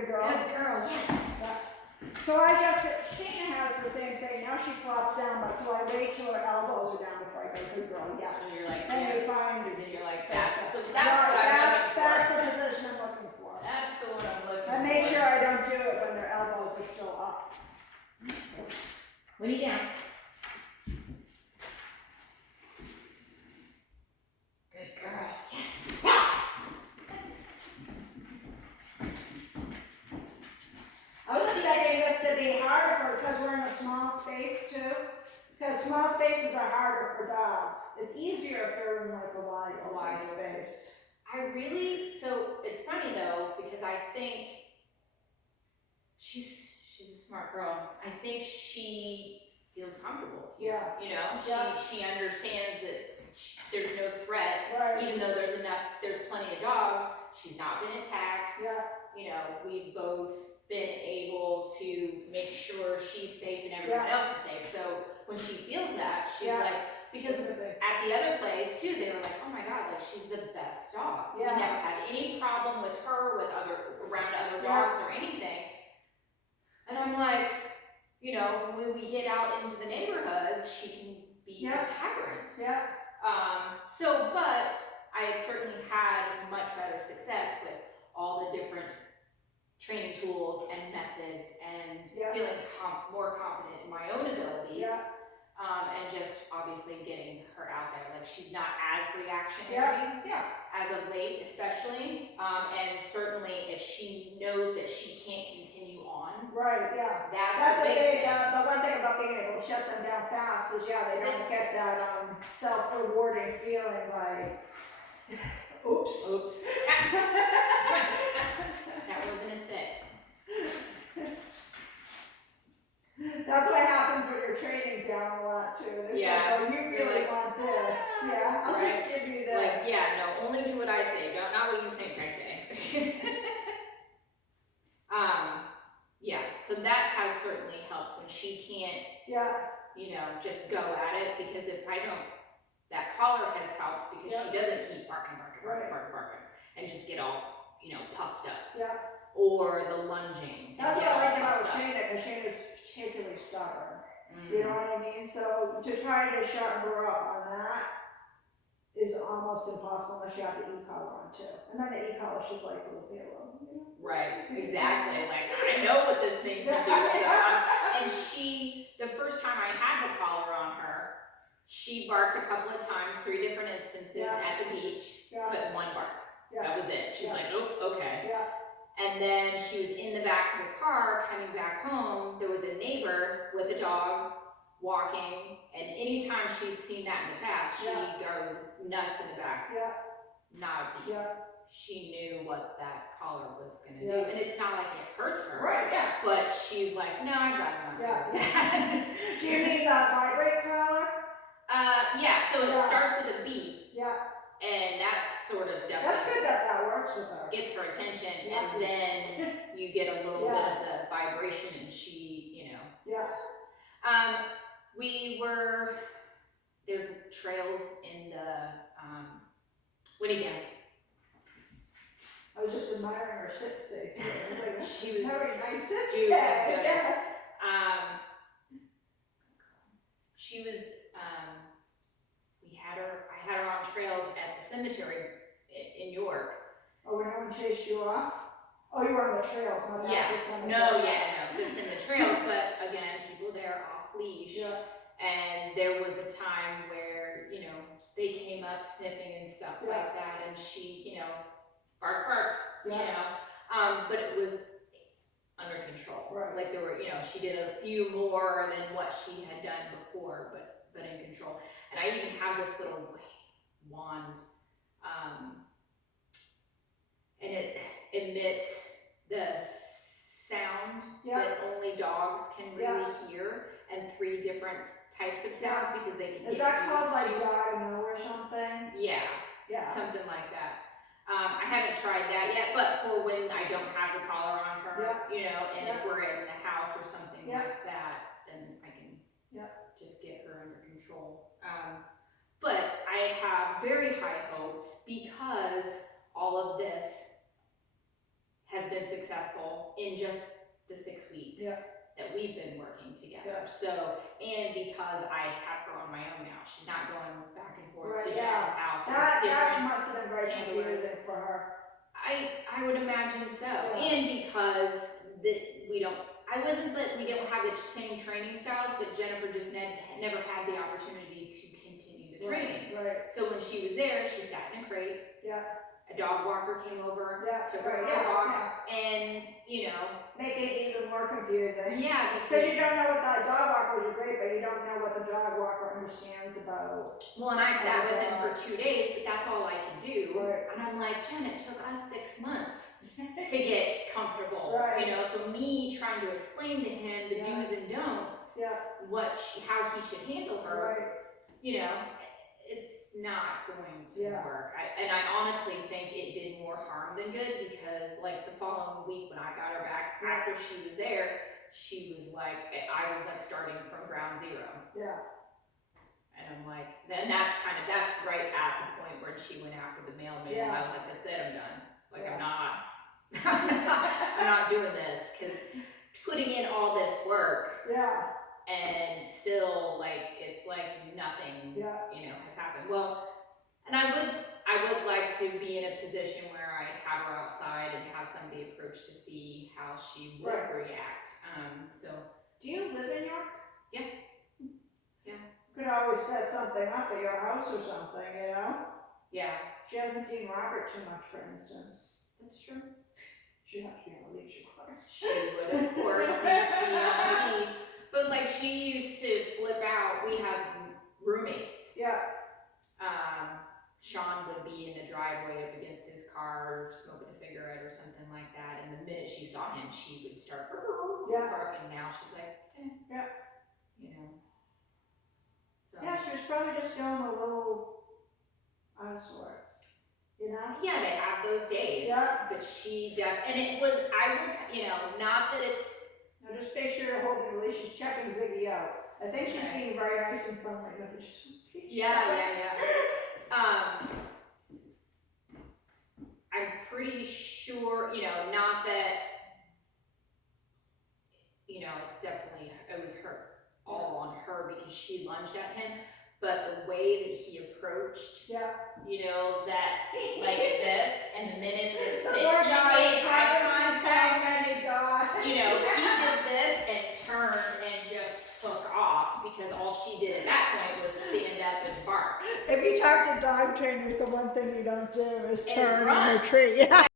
Good girl. Good girl, yes. Yeah. So Sheena has the same thing. Now she flops down, but so I wait till her elbows are down before I go, good girl, yes. And you're like, Then you find, because then you're like, that's what I'm that's looking for. That's the position I'm looking for. That's the one I'm looking for. And make sure I don't do it when their elbows are still up. Winni down. Good girl, yes. I was expecting this to be harder because we're in a small space too. Because small spaces are harder for dogs. It's easier if they're in like a wide space. So it's funny though, because I think she's a smart girl. I think she feels comfortable. Yeah. You know, Yeah. she understands that there's no threat, Right. even though there's plenty of dogs. She's not been attacked. Yeah. You know, we've both been able to make sure she's safe and everyone else is safe. So when she feels that, she's like, because at the other place too, they were like, oh my God, like she's the best dog. Yeah. We never had any problem with her, around other dogs or anything. And I'm like, you know, when we get out into the neighborhoods, she can be a tyrant. Yeah. But I had certainly had much better success with all the different training tools and methods and feeling more confident in my own abilities. And just obviously getting her out there. Like she's not as reactionary as of late, especially. And certainly if she knows that she can't continue on. Right, yeah. That's the big, the one thing about being able to shut them down fast is they don't get that self-rewarding feeling like, oops. That wasn't a sit. That's what happens when you're training down a lot too. There's like, oh, you really want this. Yeah, I'll just give you this. Like, no, only do what I say, not what you think I say. So that has certainly helped when she can't, you know, just go at it, because if I don't, that collar has helped because she doesn't keep barking, and just get all, you know, puffed up. Or the lunging. That's what I like about Shayna, because Shayna's particularly stubborn. You know what I mean? So to try to sharpen her up on that is almost impossible unless you have the e-collar on too. And then the e-collar, she's like a little halo. Right, exactly. Like, I know what this thing can do. And the first time I had the collar on her, she barked a couple of times, 3 different instances at the beach, but one bark. That was it. She's like, oh, okay. And then she was in the back of the car coming back home. There was a neighbor with a dog walking, and anytime she's seen that in the past, she goes nuts in the back. Not a peep. She knew what that collar was going to do. And it's not like it hurts her. Right, But she's like, no, I'd rather not do that. Do you need that vibrate collar? So it starts with a beep. And that's sort of definitely. That's good that works with her. Gets her attention, and then you get a little bit of the vibration, and she, you know. There's trails in the, Winni again. I was just admiring her sit stay too. It was like, she was very nice sit stay. She was, I had her on trails at the cemetery in York. Oh, when no one chased you off? Oh, you were on the trails, not actually No, just in the trails, but again, people there off leash. And there was a time where, you know, they came up sniffing and stuff like that, and she, you know, bark, you know, but it was under control. Like there were, you know, she did a few more than what she had done before, but in control. And I even have this little wand, and it emits the sound that only dogs can really hear, and 3 different types of sounds because they can. Is that called like diagonal or something? Something like that. I haven't tried that yet, but for when I don't have the collar on her, you know, and if we're in the house or something like that, then I can just get her under control. But I have very high hopes because all of this has been successful in just the 6 weeks Yeah. that we've been working together. Yeah. So, and because I have her on my own now, she's not going back and forth Right, to yeah. Jen's house. with That different must have been very handlers. confusing for her. I would imagine so. Yeah. And because I wasn't that we don't have the same training styles, but Jennifer just never had the opportunity to continue the training. Right. So when she was there, she sat in a crate. Yeah. A dog walker came over, Yeah. took her Right. for a walk, Yeah. and Make it even more confusing. yeah, Because you don't know what that dog walkers are great, but you don't know what the dog walker understands about. Well, and I sat with him for 2 days, but that's all I could do. Right. And I'm like, Jen, it took us 6 months to get comfortable. Right. So me trying to explain to him the Yeah. do's and don'ts, Yeah. how he should handle her, Right. it's not going to Yeah. work. And I honestly think it did more harm than good, because like the following week when I got her back after she was there, she was like, I was like starting from ground zero. Yeah. And I'm like, then that's right at the point where she went after the mailman. Yeah. I was like, that's it, I'm done. Like, Yeah. I'm not doing this, because putting in all this work Yeah. and still like it's like nothing Yeah. has happened. Well, and I would like to be in a position where I have her outside and have somebody approach to see how she would Right. react. So Do you live in York? Yeah. Yeah. Could always set something up at your house or something, yeah, She hasn't seen Robert too much, for instance. that's true. She'd have to be on a leash, of course. She would, of course, need to be on the leash. But like, she used to flip out. We have roommates. Yeah. Sean would be in the driveway up against his car, smoking a cigarette or something like that. And the minute she saw him, she would start barking. Now she's like, Yeah. So. Yeah, she was probably just feeling a little out of sorts, Yeah, they have those days. Yeah. But she and it was, I would, not that it's. Now just make sure you're holding the leash. She's checking Ziggy out. I think she's Okay. being very nice and friendly, but just. Yeah. I'm pretty sure, not that, it's definitely, it was all on her because she lunged at him, but the way that he approached, Yeah. that, like this, and the minute that The he poor guy, made he eye probably sees so contact, many dogs. he did this and turned and just took off, because all she did at that point was stand up and bark. If you talk to dog trainers, the one thing you don't do is turn run. and retreat. Yeah.